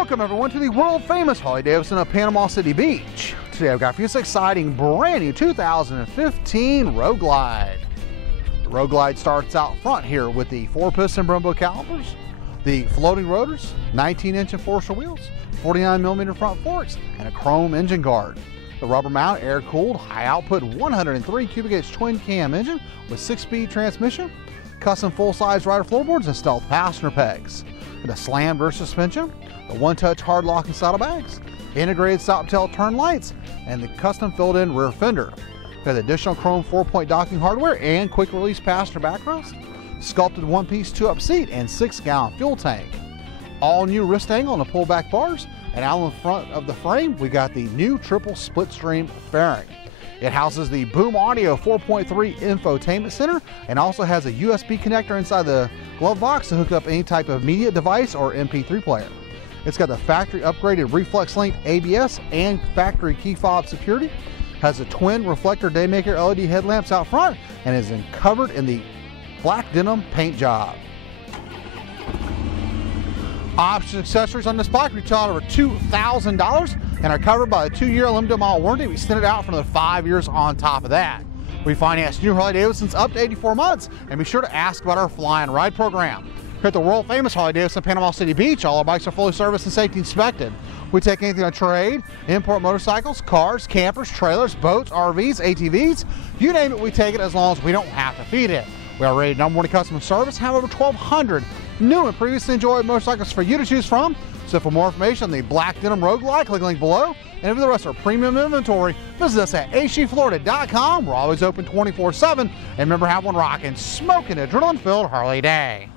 Welcome everyone to the world famous Harley-Davidson of Panama City Beach. Today I've got for you this exciting brand new 2015 Road Glide. The Road Glide starts out front here with the 4-piston Brembo calipers, the floating rotors, 19-inch enforcer wheels, 49mm front forks, and a chrome engine guard. The rubber mount air-cooled, high-output 103 cubic inch twin-cam engine with 6-speed transmission, custom full-size rider floorboards and stealth passenger pegs. With a slammed rear suspension, the one-touch hard locking saddlebags, integrated stop-tail turn lights, and the custom filled-in rear fender. With additional chrome 4-point docking hardware and quick-release passenger backrest, sculpted one-piece 2-up seat and 6-gallon fuel tank. All new wrist angle and the pullback bars, and out in front of the frame, we got the new triple split stream fairing. It houses the Boom Audio 4.3 infotainment center and also has a USB connector inside the glove box to hook up any type of media device or MP3 player. It's got the factory upgraded Reflex Link ABS and factory key fob security. Has a twin reflector Daymaker LED headlamps out front and is covered in the black denim paint job. Options accessories on this bike retail at over $2,000 and are covered by a 2-year limited mile warranty. We extend it out for another 5 years on top of that. We finance new Harley-Davidsons up to 84 months, and be sure to ask about our Fly and Ride program. Here at the world famous Harley-Davidson Panama City Beach, all our bikes are fully serviced and safety inspected. We take anything on trade, import motorcycles, cars, campers, trailers, boats, RVs, ATVs, you name it, we take it as long as we don't have to feed it. We are rated #1 in customer service, have over 1,200 new and previously enjoyed motorcycles for you to choose from. So for more information on the Black Denim Road Glide, click the link below. And for the rest of our premium inventory, visit us at HGFlorida.com. We're always open 24/7. And remember, have one rockin', smoking, adrenaline-filled Harley day.